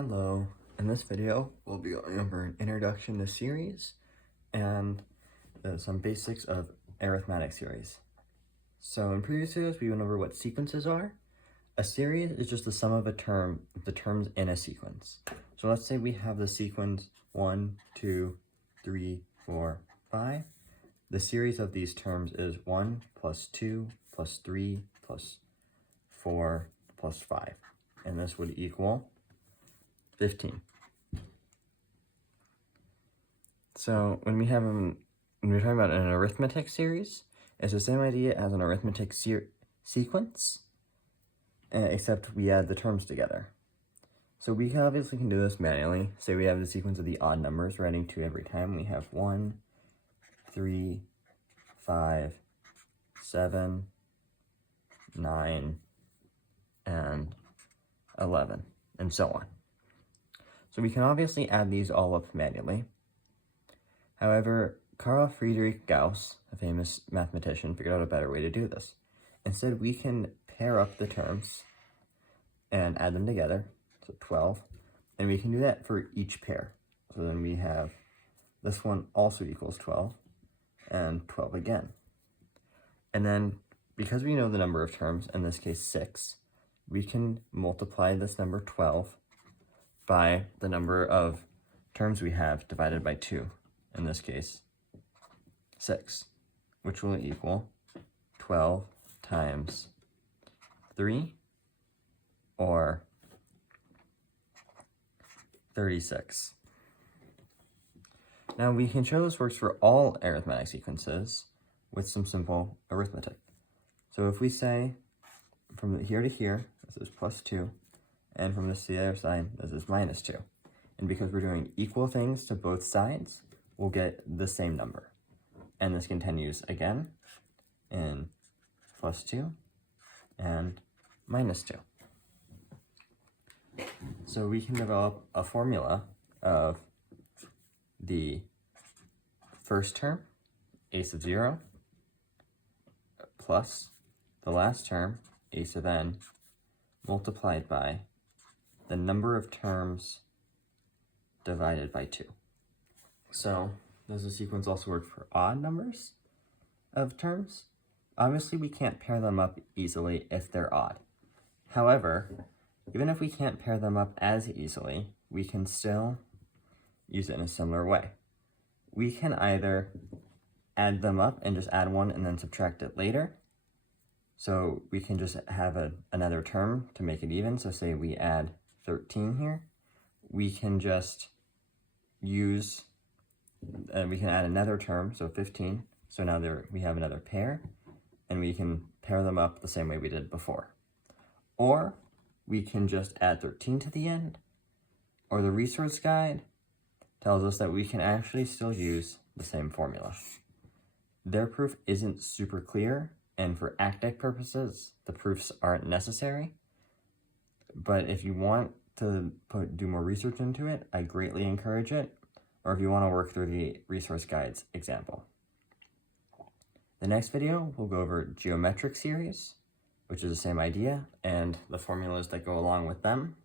Hello, in this video we'll be going over an introduction to series and some basics of arithmetic series. So in previous videos we went over what sequences are. A series is just the sum of the terms in a sequence. So let's say we have the sequence 1, 2, 3, 4, 5. The series of these terms is 1 plus 2 plus 3 plus 4 plus 5. And this would equal 15. So when we're talking about an arithmetic series, it's the same idea as an arithmetic sequence, except we add the terms together. So we obviously can do this manually. Say we have the sequence of the odd numbers, we're adding 2 every time. We have 1, 3, 5, 7, 9, and 11, and so on. So we can obviously add these all up manually. However, Carl Friedrich Gauss, a famous mathematician, figured out a better way to do this. Instead, we can pair up the terms and add them together, so 12, and we can do that for each pair. So then we have this one also equals 12, and 12 again. And then, because we know the number of terms, in this case 6, we can multiply this number 12 by the number of terms we have divided by 2, in this case 6, which will equal 12 times 3, or 36. Now we can show this works for all arithmetic sequences with some simple arithmetic. So if we say from here to here, this is plus 2, and from this to the other side, this is minus 2. And because we're doing equal things to both sides, we'll get the same number. And this continues again in plus 2 and minus 2. So we can develop a formula of the first term, a sub 0, plus the last term, a sub n, multiplied by the number of terms divided by 2. So does the sequence also work for odd numbers of terms? Obviously, we can't pair them up easily if they're odd. However, even if we can't pair them up as easily, we can still use it in a similar way. We can either add them up and just add one and then subtract it later. So we can just have another term to make it even. So say we add 13 here. We can just use, we can add another term, so 15. So now we have another pair, and we can pair them up the same way we did before. Or we can just add 13 to the end, or the resource guide tells us that we can actually still use the same formula. Their proof isn't super clear, and for ACDEC purposes, the proofs aren't necessary. But if you want to do more research into it, I greatly encourage it, or if you want to work through the resource guides example. The next video, we'll go over geometric series, which is the same idea, and the formulas that go along with them.